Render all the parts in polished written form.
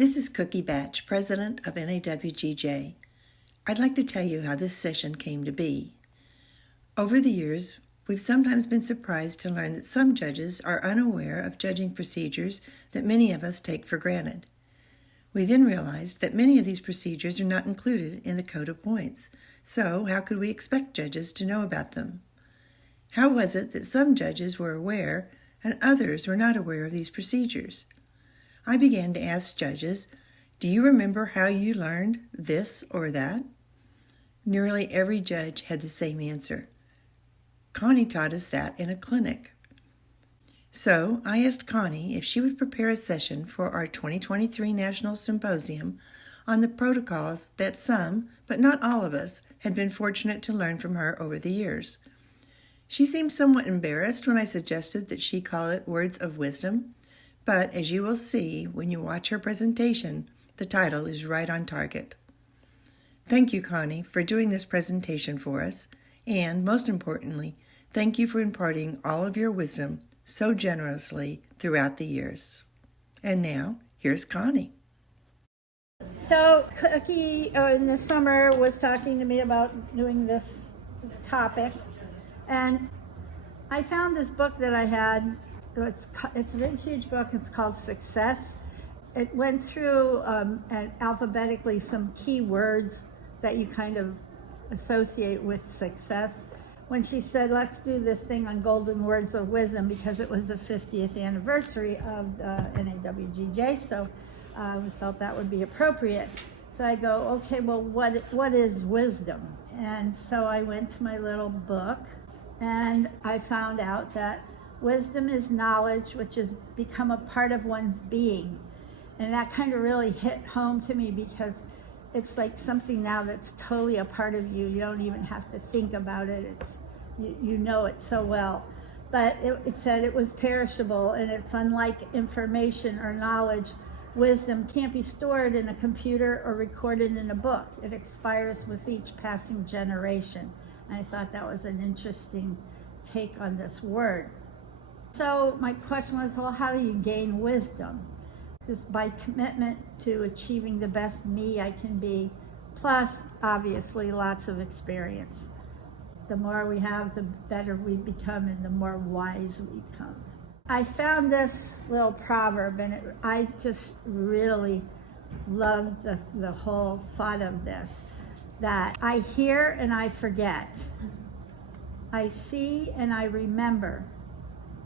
This is Cookie Batch, president of NAWGJ. I'd like to tell you how this session came to be. Over the years, we've sometimes been surprised to learn that some judges are unaware of judging procedures that many of us take for granted. We then realized that many of these procedures are not included in the Code of Points, so how could we expect judges to know about them? How was it that some judges were aware and others were not aware of these procedures? I began to ask judges, do you remember how you learned this or that? Nearly every judge had the same answer. Connie taught us that in a clinic. So I asked Connie if she would prepare a session for our 2023 National Symposium on the protocols that some, but not all of us, had been fortunate to learn from her over the years. She seemed somewhat embarrassed when I suggested that she call it Words of Wisdom, but as you will see when you watch her presentation, the title is right on target. Thank you, Connie, for doing this presentation for us, and most importantly, thank you for imparting all of your wisdom so generously throughout the years. And now, here's Connie. So Cookie in the summer was talking to me about doing this topic, and I found this book that I had. It's a very huge book. It's called Success. It went through alphabetically some key words that you kind of associate with success. When she said, let's do this thing on golden words of wisdom, because it was the 50th anniversary of NAWGJ, so we felt that would be appropriate. So I go, okay, well, what is wisdom? And so I went to my little book, and I found out that wisdom is knowledge which has become a part of one's being. And that kind of really hit home to me, because it's like something now that's totally a part of you. You don't even have to think about it. You know it so well. But it said it was perishable, and it's unlike information or knowledge. Wisdom can't be stored in a computer or recorded in a book. It expires with each passing generation. And I thought that was an interesting take on this word. So my question was, well, how do you gain wisdom? It's by commitment to achieving the best me I can be, plus obviously lots of experience. The more we have, the better we become and the more wise we become. I found this little proverb, and I just really loved the whole thought of this, that I hear and I forget. I see and I remember,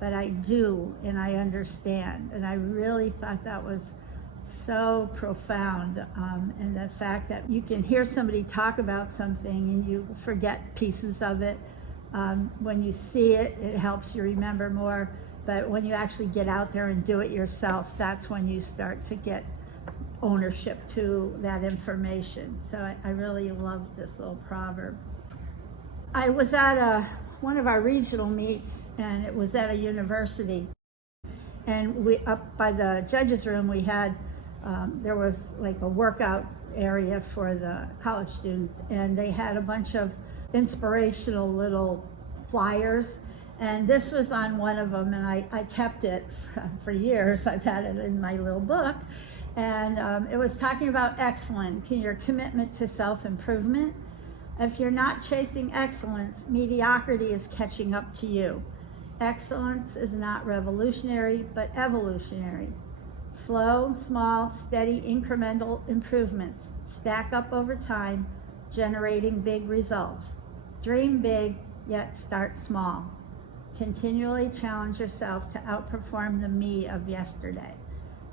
but I do and I understand. And I really thought that was so profound. And the fact that you can hear somebody talk about something and you forget pieces of it. When you see it, it helps you remember more. But when you actually get out there and do it yourself, that's when you start to get ownership to that information. So I really love this little proverb. I was at one of our regional meets, and it was at a university. And we, up by the judges' room, we had, there was like a workout area for the college students, and they had a bunch of inspirational little flyers. And this was on one of them, and I kept it for years. I've had it in my little book. And it was talking about excellence, your commitment to self-improvement. If you're not chasing excellence, mediocrity is catching up to you. Excellence is not revolutionary, but evolutionary. Slow, small, steady, incremental improvements stack up over time, generating big results. Dream big, yet start small. Continually challenge yourself to outperform the me of yesterday.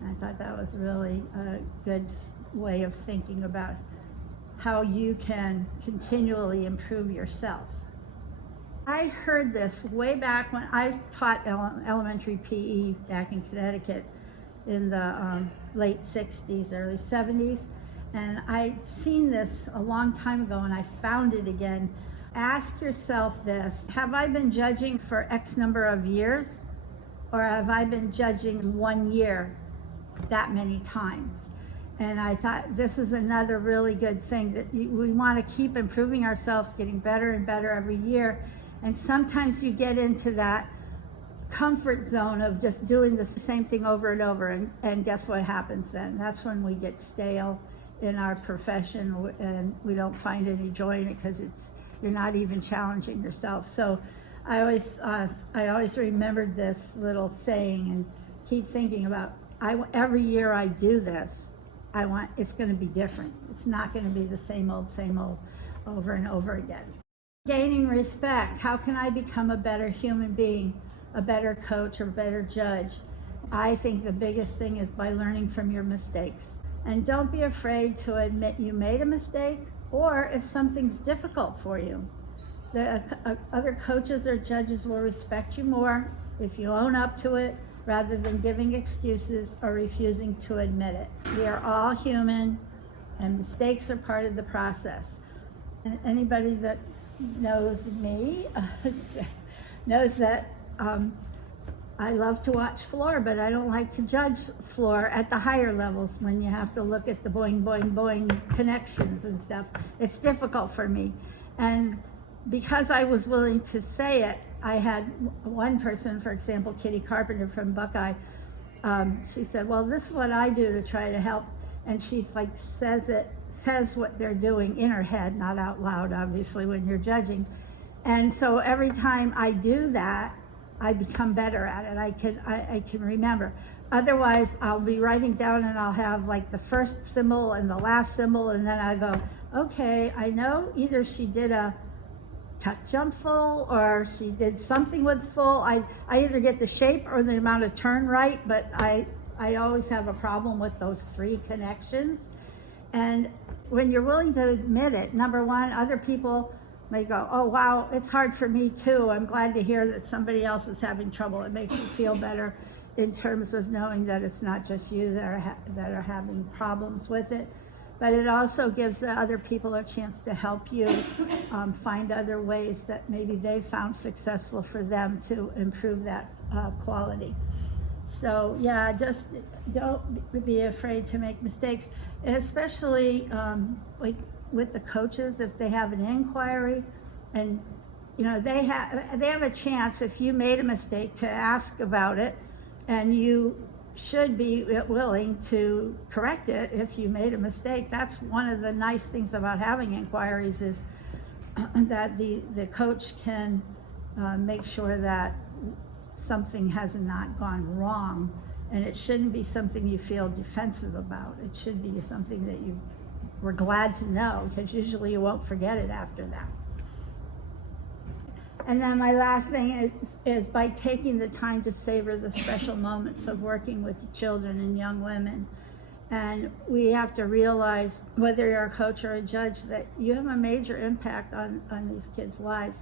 And I thought that was really a good way of thinking about how you can continually improve yourself. I heard this way back when I taught elementary PE back in Connecticut in the late 60s, early 70s. And I'd seen this a long time ago, and I found it again. Ask yourself this: have I been judging for X number of years, or have I been judging 1 year that many times? And I thought this is another really good thing, that we want to keep improving ourselves, getting better and better every year. And sometimes you get into that comfort zone of just doing the same thing over and over, and guess what happens then? That's when we get stale in our profession, and we don't find any joy in it because you're not even challenging yourself. So I always remembered this little saying and keep thinking about, every year I do this, it's going to be different. It's not going to be the same old over and over again. Gaining respect. How can I become a better human being, a better coach, or better judge? I think the biggest thing is by learning from your mistakes. And don't be afraid to admit you made a mistake, or if something's difficult for you. The other coaches or judges will respect you more if you own up to it, rather than giving excuses or refusing to admit it. We are all human, and mistakes are part of the process. And anybody that knows me knows that I love to watch floor, but I don't like to judge floor at the higher levels when you have to look at the boing, boing, boing connections and stuff. It's difficult for me. And because I was willing to say it, I had one person, for example, Kitty Carpenter from Buckeye, she said, well, this is what I do to try to help. And she says what they're doing in her head, not out loud, obviously, when you're judging. And so every time I do that, I become better at it. I can remember. Otherwise, I'll be writing down and I'll have like the first symbol and the last symbol, and then I go, okay, I know either she did a tuck jump full or she did something with full. I either get the shape or the amount of turn right, but I always have a problem with those three connections. And when you're willing to admit it, number one, other people may go, oh wow, it's hard for me too. I'm glad to hear that somebody else is having trouble. It makes you feel better in terms of knowing that it's not just you that are having problems with it. But it also gives the other people a chance to help you find other ways that maybe they found successful for them to improve that quality. So yeah, just don't be afraid to make mistakes, and especially like with the coaches, if they have an inquiry, and you know they have a chance, if you made a mistake, to ask about it, and you should be willing to correct it if you made a mistake. That's one of the nice things about having inquiries, is that the coach can make sure that something has not gone wrong, and it shouldn't be something you feel defensive about. It should be something that you were glad to know, because usually you won't forget it after that. And then my last thing is by taking the time to savor the special moments of working with children and young women. And we have to realize, whether you're a coach or a judge, that you have a major impact on these kids' lives.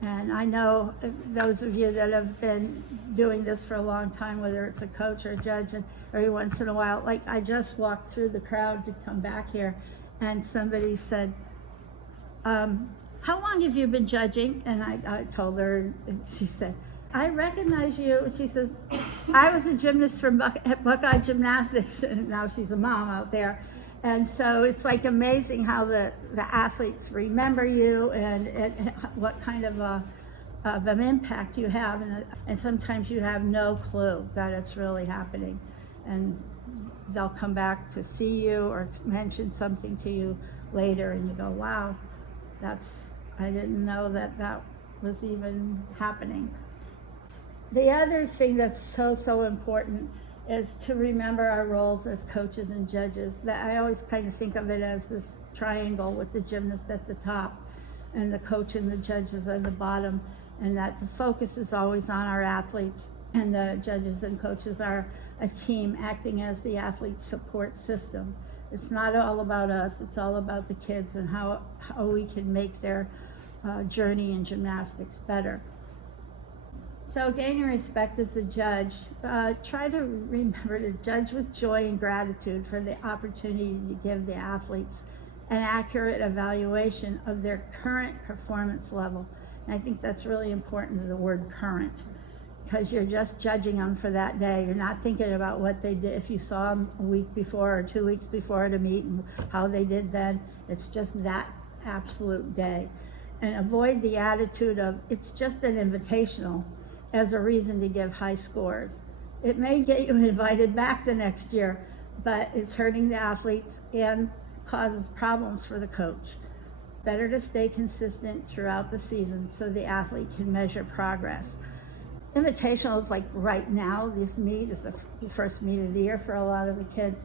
And I know those of you that have been doing this for a long time, whether it's a coach or a judge, and every once in a while, like I just walked through the crowd to come back here, and somebody said, how long have you been judging? And I told her, and she said, I recognize you. She says, I was a gymnast from Buckeye Gymnastics, and now she's a mom out there. And so it's like amazing how the athletes remember you, and what kind of an impact you have. And sometimes you have no clue that it's really happening. And they'll come back to see you or mention something to you later, and you go, wow, I didn't know that was even happening. The other thing that's so important is to remember our roles as coaches and judges. That I always kind of think of it as this triangle with the gymnast at the top and the coach and the judges at the bottom, and that the focus is always on our athletes, and the judges and coaches are a team acting as the athlete support system. It's not all about us, it's all about the kids and how we can make their journey in gymnastics better. So gaining respect as a judge, try to remember to judge with joy and gratitude for the opportunity to give the athletes an accurate evaluation of their current performance level. And I think that's really important, the word current, because you're just judging them for that day. You're not thinking about what they did, if you saw them a week before or 2 weeks before at a meet and how they did then. It's just that absolute day. And avoid the attitude of, it's just an invitational. as a reason to give high scores. It may get you invited back the next year, but it's hurting the athletes and causes problems for the coach. Better to stay consistent throughout the season so the athlete can measure progress. Invitational is like right now, this meet is the first meet of the year for a lot of the kids.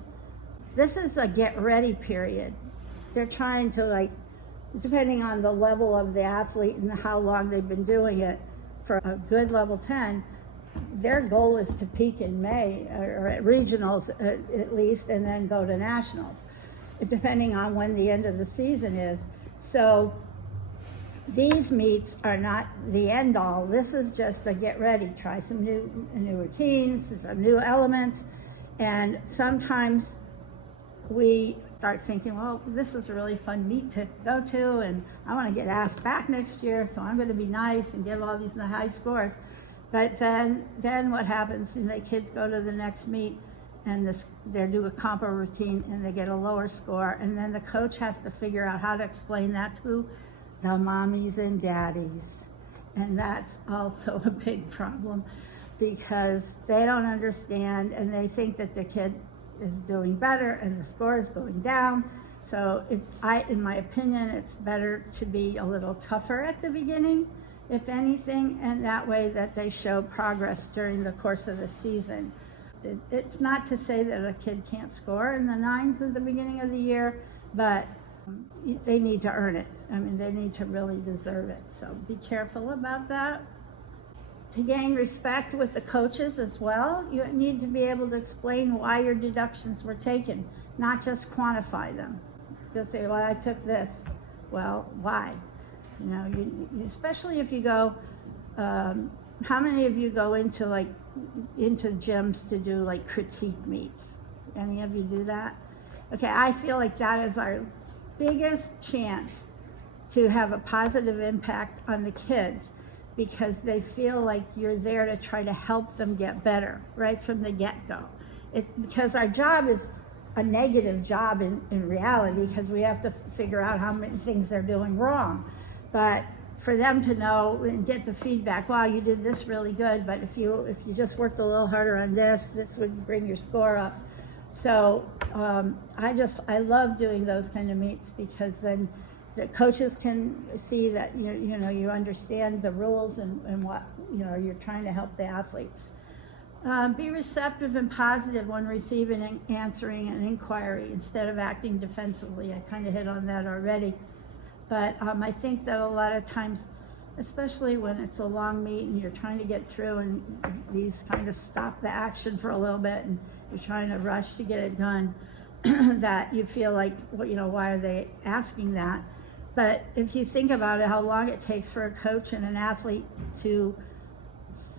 This is a get ready period. They're trying to, depending on the level of the athlete and how long they've been doing it, for a good level 10, their goal is to peak in May, or at regionals at least, and then go to nationals, depending on when the end of the season is. So these meets are not the end all. This is just a get ready, try some new routines, some new elements, and sometimes we start thinking, well, this is a really fun meet to go to, and I want to get asked back next year, so I'm going to be nice and give all these high scores. But then what happens, and the kids go to the next meet, and they do a compo routine, and they get a lower score, and then the coach has to figure out how to explain that to the mommies and daddies. And that's also a big problem, because they don't understand, and they think that the kid is doing better and the score is going down. So in my opinion, it's better to be a little tougher at the beginning, if anything, and that way that they show progress during the course of the season. It's not to say that a kid can't score in the 9s at the beginning of the year, but they need to earn it. I mean, they need to really deserve it. So be careful about that. To gain respect with the coaches as well, you need to be able to explain why your deductions were taken, not just quantify them. Just say, well, I took this. Well, why? Especially if you go, how many of you go into gyms to do critique meets? Any of you do that? Okay, I feel like that is our biggest chance to have a positive impact on the kids, because they feel like you're there to try to help them get better right from the get-go. Because our job is a negative job in reality, because we have to figure out how many things they're doing wrong. But for them to know and get the feedback, wow, you did this really good, but if you just worked a little harder on this would bring your score up. So I love doing those kind of meets, because then the coaches can see that you understand the rules and what you're trying to help the athletes. Be receptive and positive when receiving and answering an inquiry instead of acting defensively. I kind of hit on that already, but I think that a lot of times, especially when it's a long meet and you're trying to get through, and these kind of stop the action for a little bit, and you're trying to rush to get it done, that you feel like, why are they asking that? But if you think about it, how long it takes for a coach and an athlete to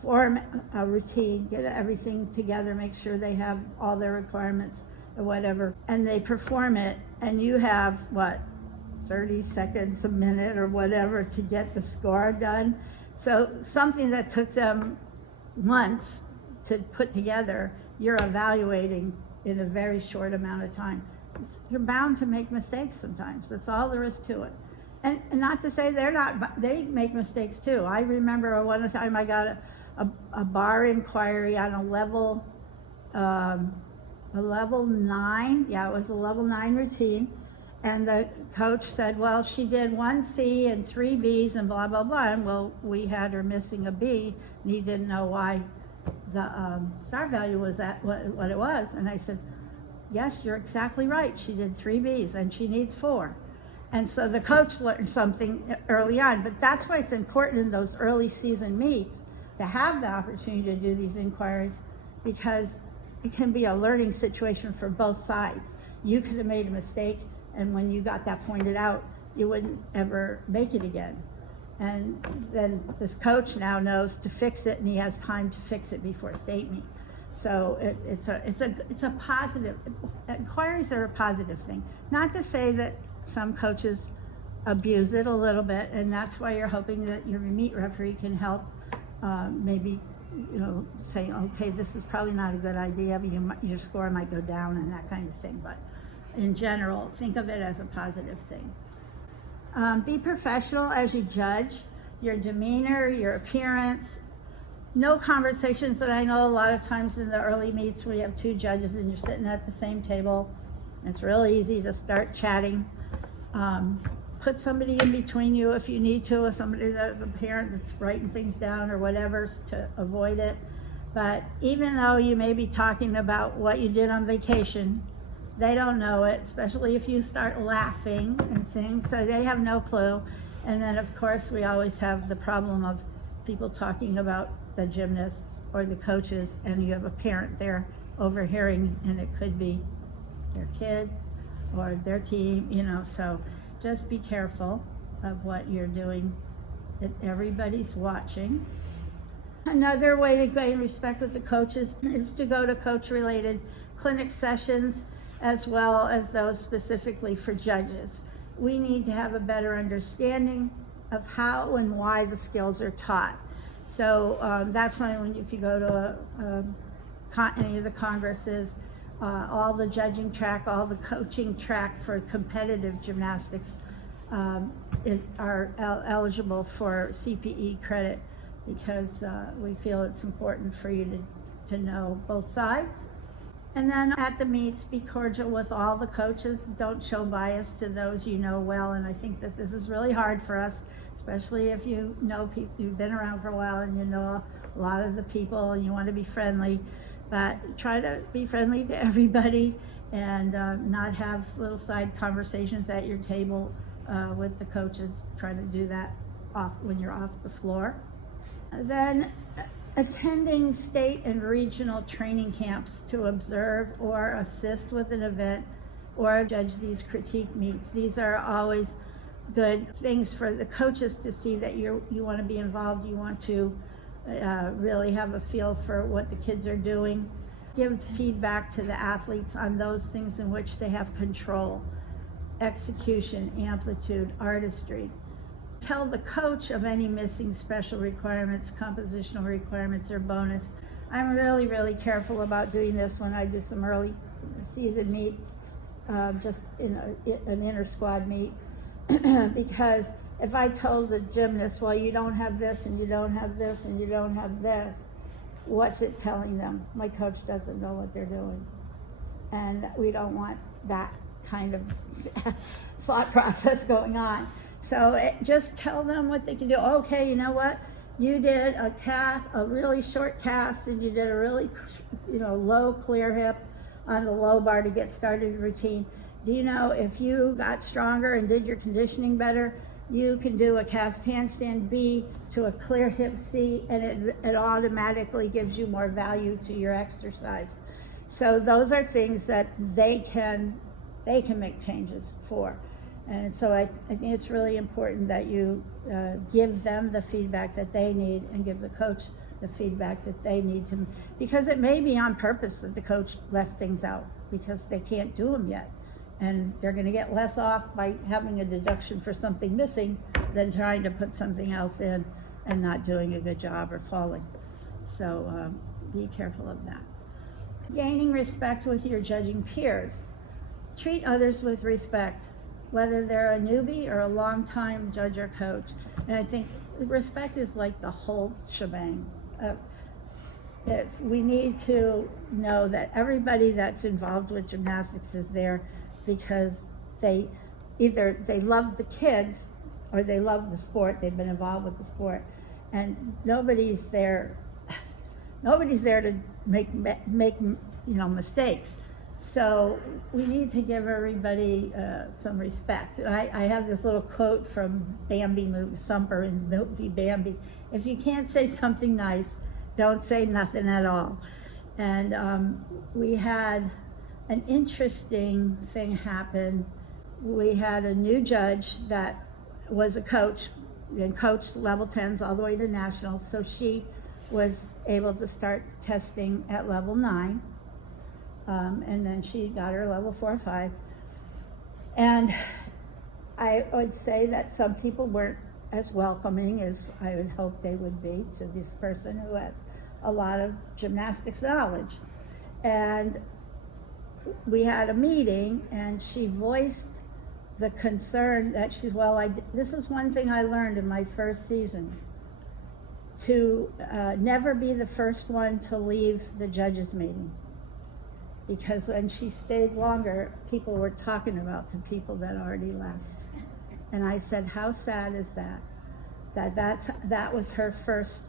form a routine, get everything together, make sure they have all their requirements or whatever, and they perform it, and you have, 30 seconds, a minute or whatever to get the score done. So something that took them months to put together, you're evaluating in a very short amount of time. You're bound to make mistakes sometimes. That's all there is to it. And not to say they make mistakes too. I remember one time I got a bar inquiry on a level 9. Yeah, it was a level 9 routine. And the coach said, well, she did 1 C and 3 Bs and blah, blah, blah. And well, we had her missing a B, and he didn't know why the star value was at what it was. And I said, yes, you're exactly right. She did 3 Bs and she needs 4. And so the coach learned something early on. But that's why it's important in those early season meets to have the opportunity to do these inquiries, because it can be a learning situation for both sides. You could have made a mistake, and when you got that pointed out, you wouldn't ever make it again. And then this coach now knows to fix it, and he has time to fix it before state meet. So it's a positive. Inquiries are a positive thing. Not to say that some coaches abuse it a little bit, and that's why you're hoping that your meet referee can help. Maybe say, okay, this is probably not a good idea, but your score might go down and that kind of thing. But in general, think of it as a positive thing. Be professional as you judge. Your demeanor, your appearance, no conversations. That I know a lot of times in the early meets we have two judges and you're sitting at the same table. It's real easy to start chatting. Put somebody in between you if you need to, or somebody that the parent that's writing things down or whatever to avoid it. But even though you may be talking about what you did on vacation, they don't know it, especially if you start laughing and things, so they have no clue. And then of course we always have the problem of people talking about the gymnasts or the coaches, and you have a parent there overhearing, and it could be their kid or their team, so just be careful of what you're doing, that everybody's watching. Another way to gain respect with the coaches is to go to coach-related clinic sessions, as well as those specifically for judges. We need to have a better understanding of how and why the skills are taught. So that's why if you go to any of the congresses, all the judging track, all the coaching track for competitive gymnastics are eligible for CPE credit, because we feel it's important for you to know both sides. And then at the meets, be cordial with all the coaches. Don't show bias to those you know well. And I think that this is really hard for us, especially if you know people, you've been around for a while and you know a lot of the people and you want to be friendly. But try to be friendly to everybody, and not have little side conversations at your table with the coaches. Try to do that when you're off the floor. Then attending state and regional training camps to observe or assist with an event or judge these critique meets. These are always good things for the coaches to see that you want to be involved, you want to really have a feel for what the kids are doing. Give feedback to the athletes on those things in which they have control: execution, amplitude, artistry. Tell the coach of any missing special requirements, compositional requirements, or bonus. I'm really, really careful about doing this when I do some early season meets, just in an inter squad meet, because if I told the gymnast, well, you don't have this, and you don't have this, and you don't have this, what's it telling them? My coach doesn't know what they're doing. And we don't want that kind of thought process going on. So just tell them what they can do. Okay, you know what? You did a cast, a really short cast, and you did a really, low clear hip on the low bar to get started routine. Do you know if you got stronger and did your conditioning better, you can do a cast handstand B to a clear hip C, and it automatically gives you more value to your exercise. So those are things that they can make changes for. And so I think it's really important that you give them the feedback that they need, and give the coach the feedback that they need to, because it may be on purpose that the coach left things out because they can't do them yet. And they're going to get less off by having a deduction for something missing than trying to put something else in and not doing a good job or falling. So be careful of that. Gaining respect with your judging peers. Treat others with respect, whether they're a newbie or a long-time judge or coach. And I think respect is like the whole shebang. We need to know that everybody that's involved with gymnastics is there because they love the kids or they love the sport. They've been involved with the sport, and nobody's there to make mistakes. So we need to give everybody some respect. I have this little quote from Bambi movie, Thumper in movie Bambi: if you can't say something nice, don't say nothing at all. And we had an interesting thing happen. We had a new judge that was a coach and coached level 10s all the way to nationals. So she was able to start testing at level 9. And then she got her level 4 or 5. And I would say that some people weren't as welcoming as I would hope they would be to this person who has a lot of gymnastics knowledge. And we had a meeting, and she voiced the concern that this is one thing I learned in my first season. to never be the first one to leave the judges' meeting. Because when she stayed longer, people were talking about the people that already left. And I said, how sad is that? That was her first,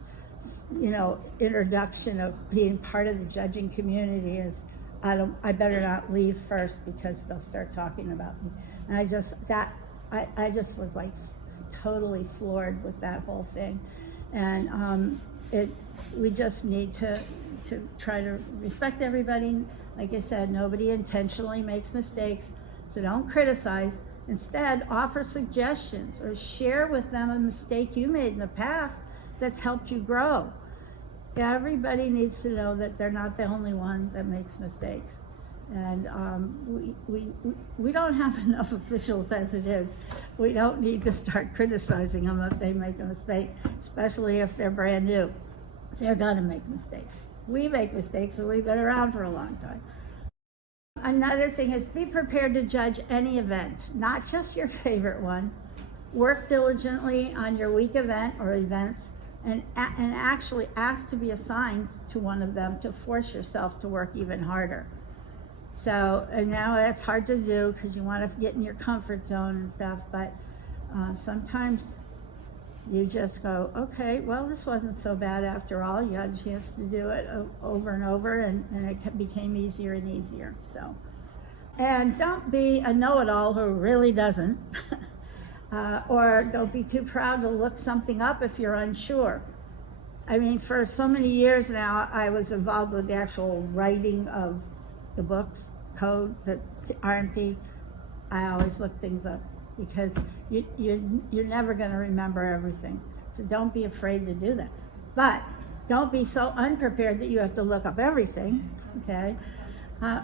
introduction of being part of the judging community is, I better not leave first because they'll start talking about me. And I just was like totally floored with that whole thing. And we just need to try to respect everybody. Like I said, nobody intentionally makes mistakes, so don't criticize. Instead, offer suggestions or share with them a mistake you made in the past that's helped you grow. Everybody needs to know that they're not the only one that makes mistakes. And we don't have enough officials as it is. We don't need to start criticizing them if they make a mistake, especially if they're brand new. They're gonna make mistakes. We make mistakes, and we've been around for a long time. Another thing is be prepared to judge any event, not just your favorite one. Work diligently on your week event or events, and actually ask to be assigned to one of them to force yourself to work even harder. So, and now that's hard to do because you want to get in your comfort zone and stuff, but sometimes you just go, okay, well, this wasn't so bad after all. You had a chance to do it over and over, and it became easier and easier. So, and don't be a know-it-all who really doesn't, or don't be too proud to look something up if you're unsure. I mean, for so many years now, I was involved with the actual writing of the books, code, the RMP. I always look things up because you're never going to remember everything. So don't be afraid to do that. But don't be so unprepared that you have to look up everything, okay?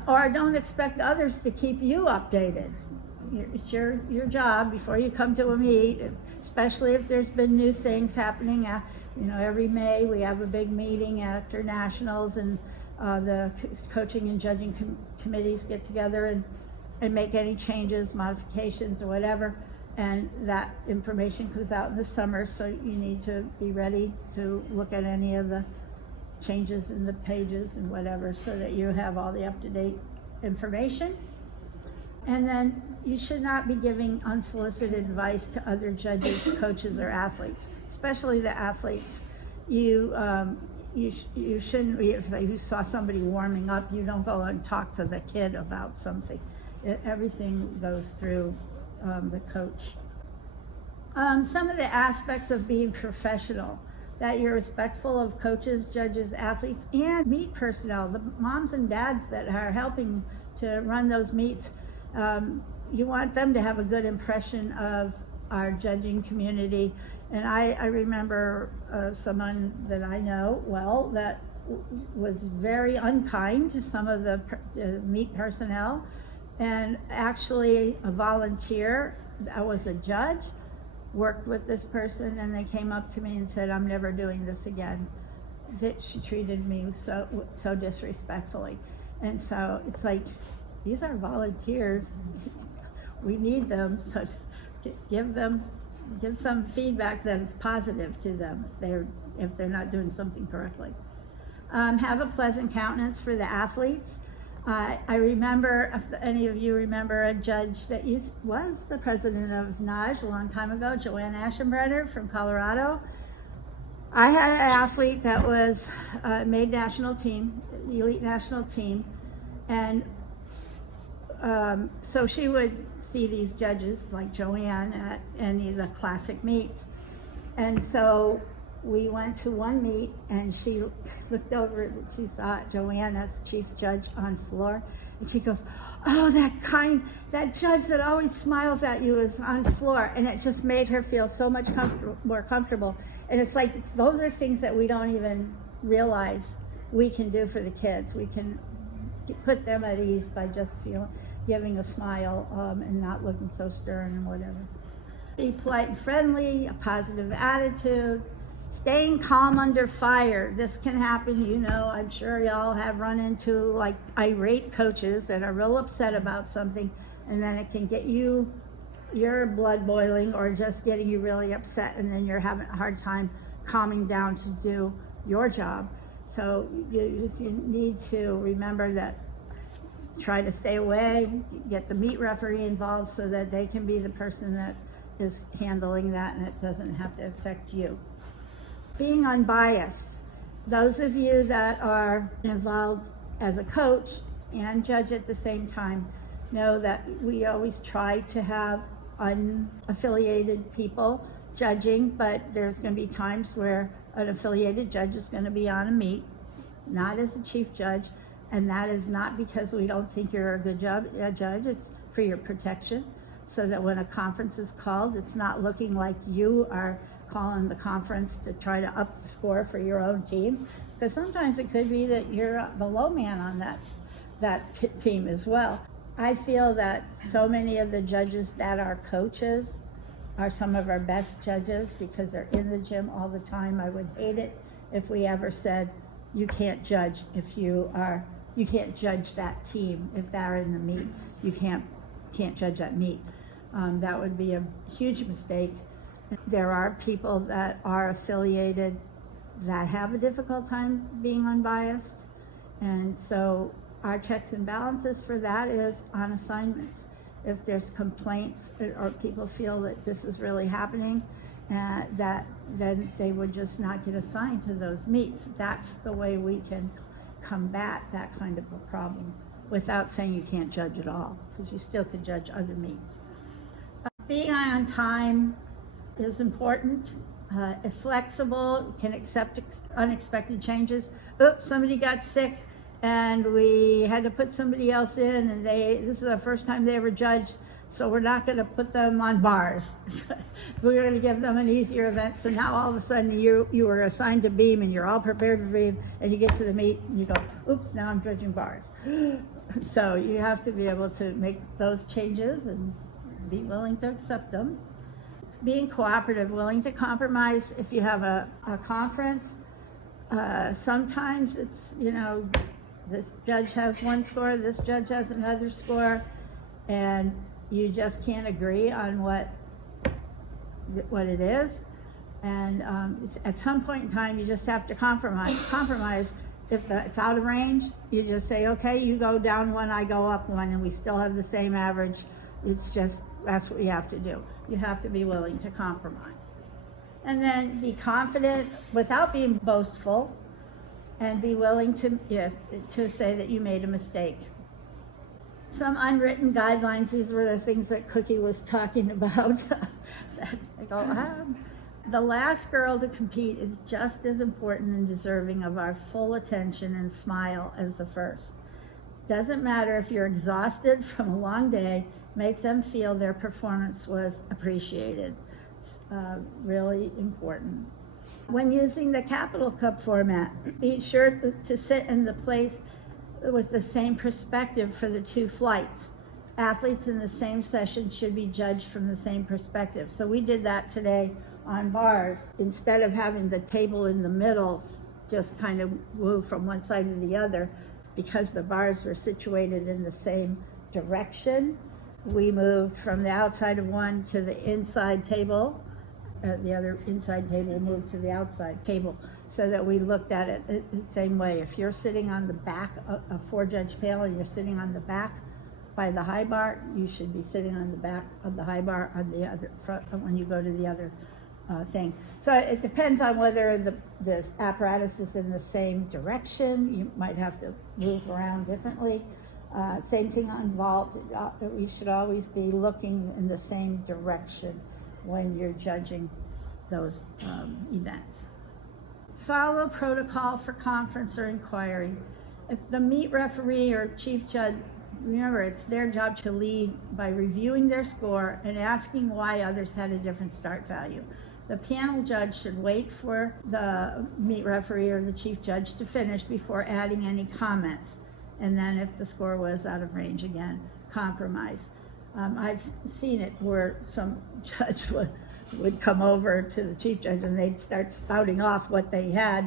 Or don't expect others to keep you updated. It's your job before you come to a meet, especially if there's been new things happening. Every May we have a big meeting after nationals, and the coaching and judging committees get together and make any changes, modifications, or whatever. And that information comes out in the summer, so you need to be ready to look at any of the changes in the pages and whatever, so that you have all the up-to-date information. And then you should not be giving unsolicited advice to other judges, coaches, or athletes, especially the athletes. You shouldn't be, if you saw somebody warming up, you don't go and talk to the kid about something. Everything goes through the coach. Some of the aspects of being professional, that you're respectful of coaches, judges, athletes, and meet personnel, the moms and dads that are helping to run those meets. You want them to have a good impression of our judging community. And I remember someone that I know well that was very unkind to some of the meet personnel, and actually a volunteer that was a judge worked with this person, and they came up to me and said, I'm never doing this again. That she treated me so disrespectfully. And so it's like, these are volunteers. We need them, so give some feedback that is positive to them if they're not doing something correctly. Have a pleasant countenance for the athletes. I remember, if any of you remember, a judge that was the president of NAWGJ a long time ago, Joanne Aschenbrenner from Colorado. I had an athlete that was made national team, the elite national team, and so she would see these judges like Joanne at any of the classic meets. And so we went to one meet, and she looked over, she saw Joanne as chief judge on floor, and she goes, oh, that judge that always smiles at you is on floor. And it just made her feel so much more comfortable. And it's like, those are things that we don't even realize we can do for the kids. We can put them at ease by just giving a smile and not looking so stern and whatever. Be polite and friendly, a positive attitude, staying calm under fire. This can happen, I'm sure y'all have run into like irate coaches that are real upset about something, and then it can get your blood boiling or just getting you really upset, and then you're having a hard time calming down to do your job. So you need to remember that, try to stay away, get the meet referee involved so that they can be the person that is handling that and it doesn't have to affect you. Being unbiased. Those of you that are involved as a coach and judge at the same time know that we always try to have unaffiliated people judging, but there's going to be times where an affiliated judge is going to be on a meet, not as a chief judge, and that is not because we don't think you're a good judge, it's for your protection, so that when a conference is called, it's not looking like you are calling the conference to try to up the score for your own team, because sometimes it could be that you're the low man on that team as well. I feel that so many of the judges that are coaches are some of our best judges because they're in the gym all the time. I would hate it if we ever said you can't judge you can't judge that team if they're in the meet. You can't judge that meet. That would be a huge mistake. There are people that are affiliated that have a difficult time being unbiased, and so our checks and balances for that is on assignments. If there's complaints or people feel that this is really happening, then they would just not get assigned to those meets. That's the way we can combat that kind of a problem without saying you can't judge at all, because you still can judge other meets. Being on time is important. If flexible, can accept unexpected changes. Oops, somebody got sick and we had to put somebody else in, and this is the first time they ever judged, so we're not going to put them on bars. We're going to give them an easier event. So now all of a sudden you were assigned to beam and you're all prepared for beam, and you get to the meet and you go, oops, now I'm judging bars. So you have to be able to make those changes and be willing to accept them. Being cooperative, willing to compromise. If you have a conference, sometimes it's, this judge has one score, this judge has another score, and you just can't agree on what it is. And at some point in time, you just have to compromise. If it's out of range, you just say, okay, you go down one, I go up one, and we still have the same average. It's just, that's what you have to do. You have to be willing to compromise. And then be confident without being boastful, and be willing to say that you made a mistake. Some unwritten guidelines, these were the things that Cookie was talking about. The last girl to compete is just as important and deserving of our full attention and smile as the first. Doesn't matter if you're exhausted from a long day, make them feel their performance was appreciated. It's really important. When using the Capital Cup format, be sure to sit in the place with the same perspective for the two flights. Athletes in the same session should be judged from the same perspective. So we did that today on bars. Instead of having the table in the middle just kind of move from one side to the other, because the bars were situated in the same direction, we moved from the outside of one to the inside table. The other inside table moved to the outside table, so that we looked at it the same way. If you're sitting on the back of a four-judge panel, you're sitting on the back by the high bar, you should be sitting on the back of the high bar on the other front when you go to the other thing. So it depends on whether the apparatus is in the same direction. You might have to move around differently. Same thing on vault. We should always be looking in the same direction when you're judging those events. Follow protocol for conference or inquiry. If the meet referee or chief judge, remember, it's their job to lead by reviewing their score and asking why others had a different start value. The panel judge should wait for the meet referee or the chief judge to finish before adding any comments. And then if the score was out of range, again, compromise. I've seen it where some judge would come over to the chief judge and they'd start spouting off what they had,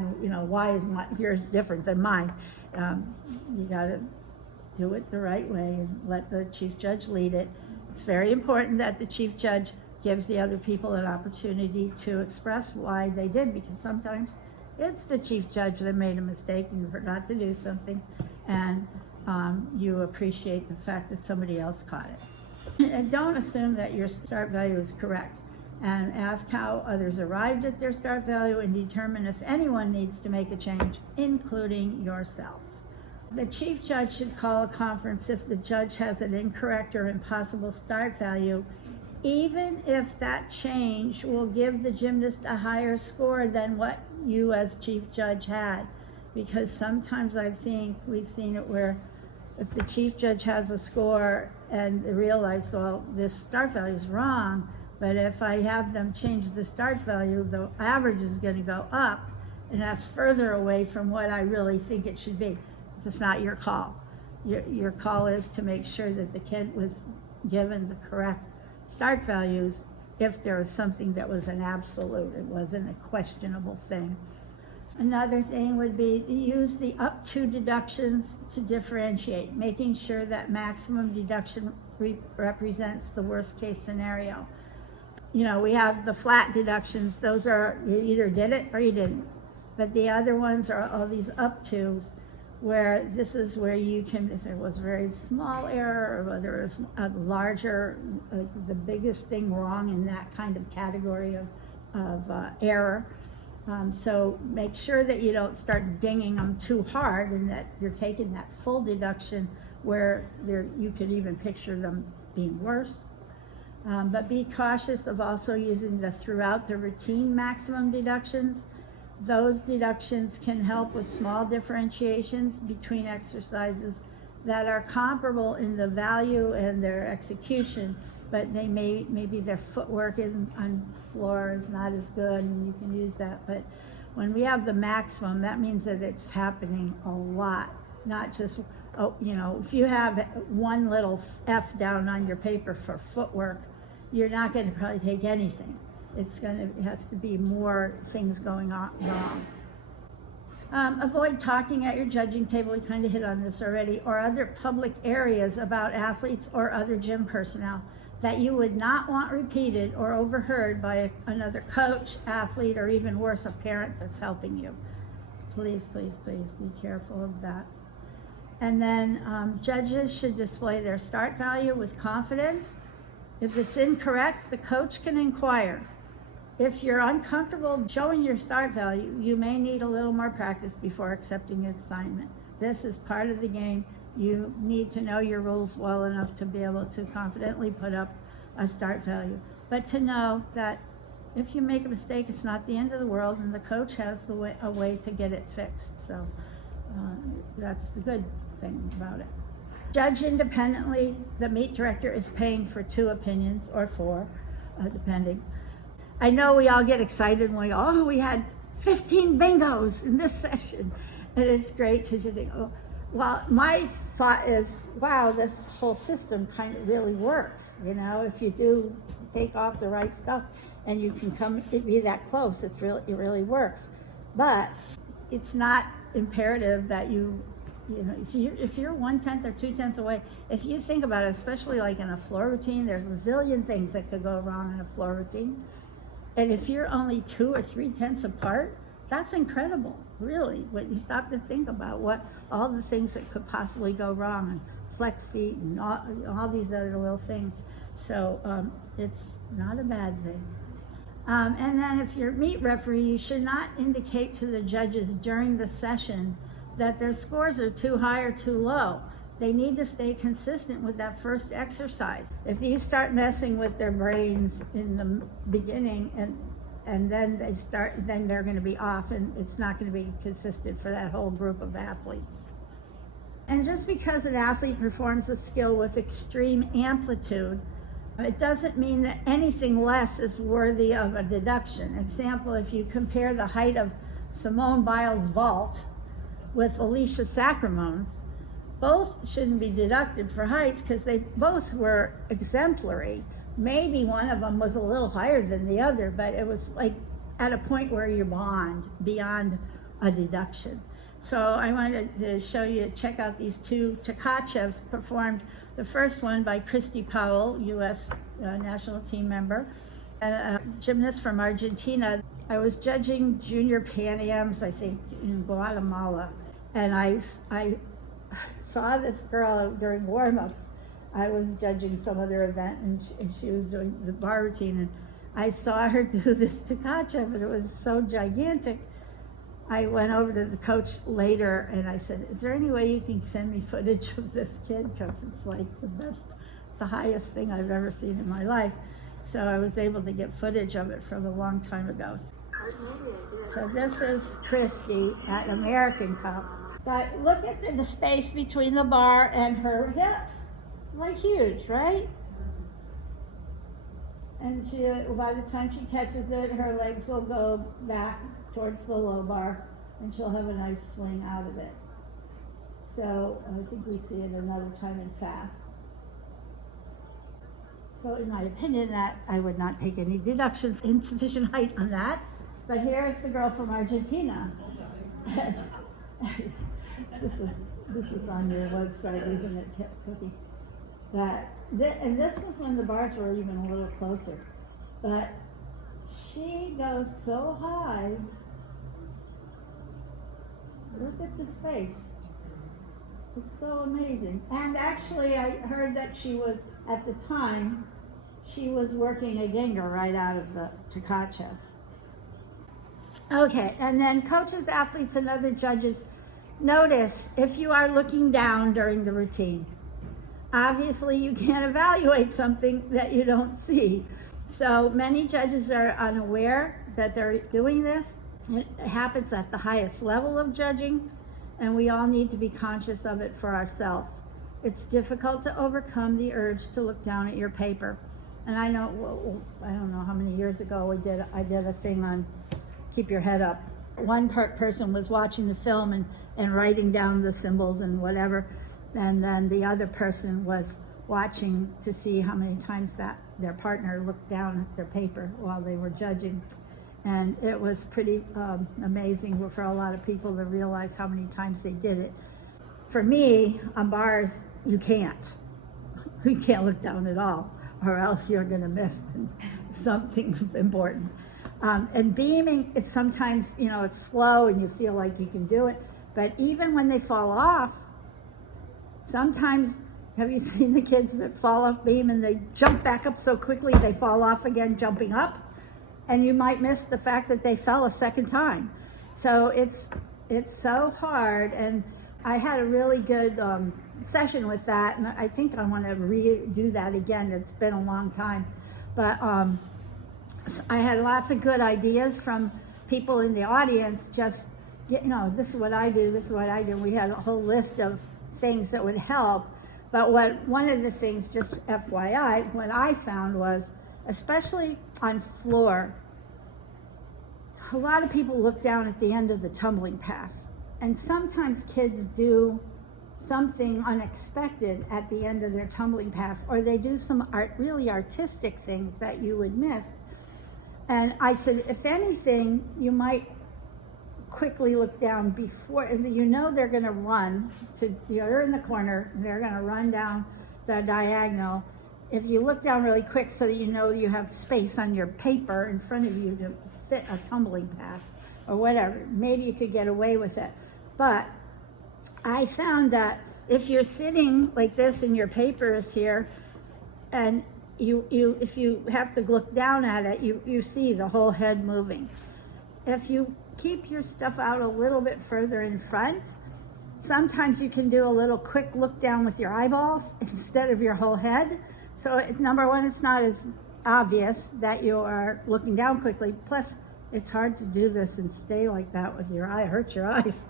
why is yours different than mine? You gotta do it the right way and let the chief judge lead it. It's very important that the chief judge gives the other people an opportunity to express why they did, because sometimes it's the chief judge that made a mistake and forgot to do something, and you appreciate the fact that somebody else caught it. And don't assume that your start value is correct, and ask how others arrived at their start value and determine if anyone needs to make a change, including yourself. The chief judge should call a conference if the judge has an incorrect or impossible start value, even if that change will give the gymnast a higher score than what you as chief judge had. Because sometimes I think we've seen it where if the chief judge has a score and they realize, well, this start value is wrong, but if I have them change the start value, the average is going to go up, and that's further away from what I really think it should be. It's not your call. Your call is to make sure that the kid was given the correct start values if there was something that was an absolute, it wasn't a questionable thing. Another thing would be to use the up to deductions to differentiate, making sure that maximum deduction represents the worst case scenario. You know, we have the flat deductions, those are you either did it or you didn't. But the other ones are all these up tos, where this is where you can, if there was a very small error or whether it was a larger, the biggest thing wrong in that kind of category of error. So make sure that you don't start dinging them too hard and that you're taking that full deduction where you could even picture them being worse. But be cautious of also using the throughout the routine maximum deductions. Those deductions can help with small differentiations between exercises that are comparable in the value and their execution, but they maybe their footwork on floor is not as good, and you can use that. But when we have the maximum, that means that it's happening a lot, not just, oh, you know, if you have one little F down on your paper for footwork, you're not going to probably take anything. It's going to have to be more things going on wrong. Avoid talking at your judging table, we kind of hit on this already, or other public areas about athletes or other gym personnel that you would not want repeated or overheard by another coach, athlete, or even worse, a parent that's helping you. Please, please, please be careful of that. And then judges should display their start value with confidence. If it's incorrect, the coach can inquire. If you're uncomfortable showing your start value, you may need a little more practice before accepting an assignment. This is part of the game. You need to know your rules well enough to be able to confidently put up a start value. But to know that if you make a mistake, it's not the end of the world, and the coach has a way to get it fixed. So that's the good thing about it. Judge independently. The meet director is paying for 2 opinions, or 4, depending. I know we all get excited when we go, oh, we had 15 bingos in this session. And it's great because you think, oh, well, my thought is, wow, this whole system kind of really works. You know, if you do take off the right stuff and you can be that close, it really works. But it's not imperative that you know, if you're 1/10 or 2/10 away, if you think about it, especially like in a floor routine, there's a zillion things that could go wrong in a floor routine. And if you're only 2 or 3/10 apart, that's incredible, really, when you stop to think about what all the things that could possibly go wrong, and flex feet and all these other little things. So it's not a bad thing. And then if you're meet referee, you should not indicate to the judges during the session that their scores are too high or too low. They need to stay consistent with that first exercise. If you start messing with their brains in the beginning and then they're going to be off, and it's not going to be consistent for that whole group of athletes. And just because an athlete performs a skill with extreme amplitude, it doesn't mean that anything less is worthy of a deduction. Example, if you compare the height of Simone Biles' vault with Alicia Sacramone's, both shouldn't be deducted for heights because they both were exemplary. Maybe one of them was a little higher than the other, but it was like at a point where you're beyond a deduction. So I wanted to show you, check out these 2 Tkachevs performed. The first one by Christy Powell, U.S. national team member, A gymnast from Argentina. I was judging junior Pan Ams, I think, in Guatemala, and I saw this girl during warm-ups. I was judging some other event, and she was doing the bar routine, and I saw her do this Tkachev, and it was so gigantic. I went over to the coach later, and I said, is there any way you can send me footage of this kid? Because it's like the highest thing I've ever seen in my life. So I was able to get footage of it from a long time ago. So this is Christy at American Cup. But look at the space between the bar and her hips. Like huge, right? And by the time she catches it, her legs will go back towards the low bar, and she'll have a nice swing out of it. So I think we see it another time in fast. So in my opinion, that I would not take any deductions, insufficient height on that. But here is the girl from Argentina. This is on your website, isn't it, Cookie? And this was when the bars were even a little closer. But she goes so high. Look at the space. It's so amazing. And actually, I heard that she was, at the time, she was working a Ginger right out of the Tkachev. Okay, and then coaches, athletes, and other judges, notice if you are looking down during the routine. Obviously, you can't evaluate something that you don't see. So many judges are unaware that they're doing this. It happens at the highest level of judging, and we all need to be conscious of it for ourselves. It's difficult to overcome the urge to look down at your paper. And I don't know how many years ago I did a thing on keep your head up. One person was watching the film and writing down the symbols and whatever, and then the other person was watching to see how many times that their partner looked down at their paper while they were judging. And it was pretty amazing for a lot of people to realize how many times they did it. For me, on bars, you can't. You can't look down at all, or else you're going to miss something important. And beaming, it's sometimes, it's slow and you feel like you can do it. But even when they fall off, sometimes, have you seen the kids that fall off beam and they jump back up so quickly they fall off again jumping up? And you might miss the fact that they fell a second time. So it's so hard. And I had a really good session with that, and I think I want to redo that again. It's been a long time. But I had lots of good ideas from people in the audience, just, this is what I do, this is what I do. We had a whole list of things that would help. But one of the things, just FYI, what I found was, especially on floor, a lot of people look down at the end of the tumbling pass. And sometimes kids do something unexpected at the end of their tumbling pass, or they do some really artistic things that you would miss. And I said, if anything, you might quickly look down before, they're going to run you're in the corner, they're going to run down the diagonal. If you look down really quick so that you have space on your paper in front of you to fit a tumbling pass or whatever, maybe you could get away with it. But I found that if you're sitting like this and your paper is here, and if you have to look down at it, you see the whole head moving. If you keep your stuff out a little bit further in front, sometimes you can do a little quick look down with your eyeballs instead of your whole head. So number one, it's not as obvious that you are looking down quickly. Plus, it's hard to do this and stay like that with your eye, hurt your eyes.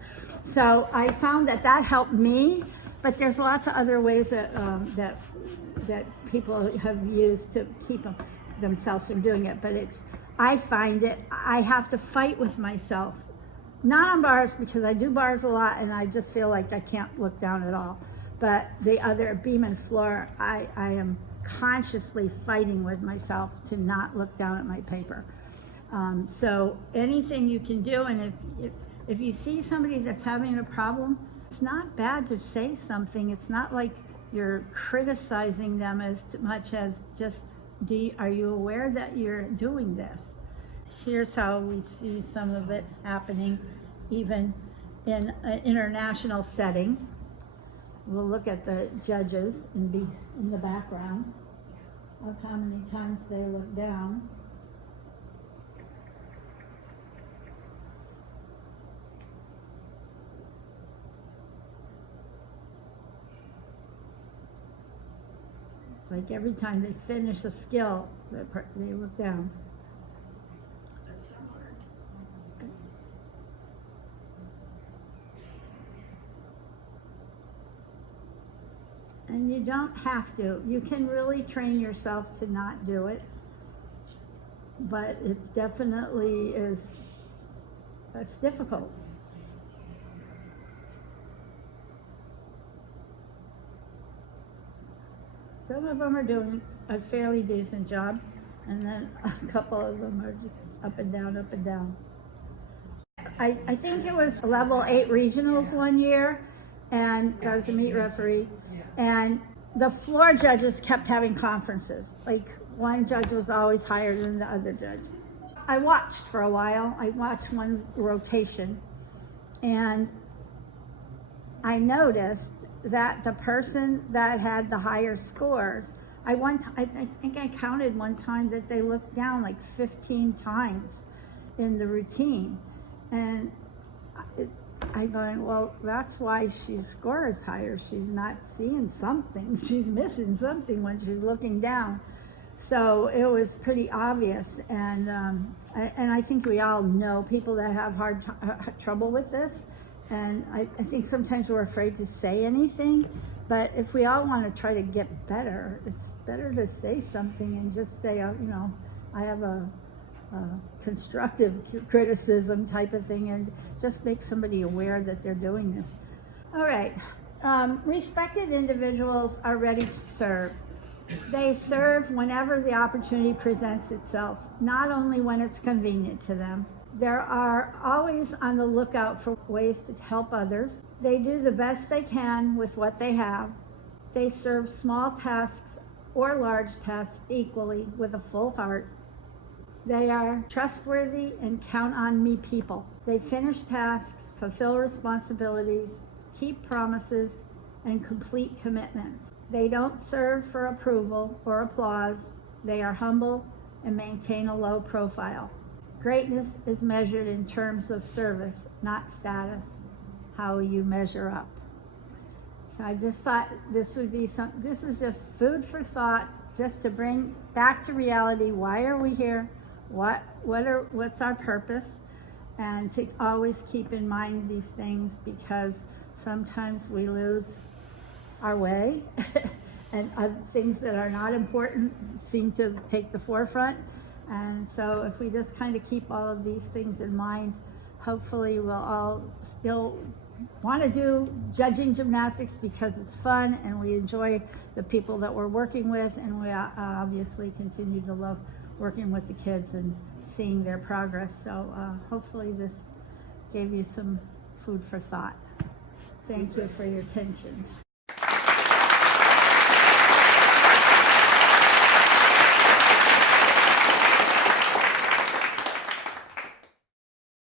So I found that helped me, but there's lots of other ways that people have used to keep themselves from doing it. But I find I have to fight with myself. Not on bars, because I do bars a lot and I just feel like I can't look down at all. But the other beam and floor, I am consciously fighting with myself to not look down at my paper. So anything you can do, and if you see somebody that's having a problem, it's not bad to say something. It's not like you're criticizing them as much as just Are you aware that you're doing this? Here's how we see some of it happening even in an international setting. We'll look at the judges and be in the background of how many times they look down. Like every time they finish a skill, they look down. That's so hard. And you don't have to. You can really train yourself to not do it. But it definitely is, it's difficult. Some of them are doing a fairly decent job, and then a couple of them are just up and down, up and down. I think it was level 8 regionals one year, and I was a meet referee, and the floor judges kept having conferences. Like one judge was always higher than the other judge. I watched for a while. I watched one rotation, and I noticed that the person that had the higher scores, I think I counted one time that they looked down like 15 times in the routine. And I'm going, well, that's why she scores higher. She's not seeing something. She's missing something when she's looking down. So it was pretty obvious. And I think we all know people that have trouble with this. And I think sometimes we're afraid to say anything, but if we all want to try to get better, it's better to say something and just say, I have a constructive criticism type of thing, and just make somebody aware that they're doing this. All right, respected individuals are ready to serve. They serve whenever the opportunity presents itself, not only when it's convenient to them. There are always on the lookout for ways to help others. They do the best they can with what they have. They serve small tasks or large tasks equally with a full heart. They are trustworthy and count on me people. They finish tasks, fulfill responsibilities, keep promises, and complete commitments. They don't serve for approval or applause. They are humble and maintain a low profile. Greatness is measured in terms of service, not status. How you measure up. So I just thought this would be this is just food for thought, just to bring back to reality. Why are we here? What's our purpose? And to always keep in mind these things, because sometimes we lose our way and other things that are not important seem to take the forefront. And so if we just kind of keep all of these things in mind, hopefully we'll all still want to do judging gymnastics because it's fun and we enjoy the people that we're working with, and we obviously continue to love working with the kids and seeing their progress. So hopefully this gave you some food for thought. Thank you for your attention.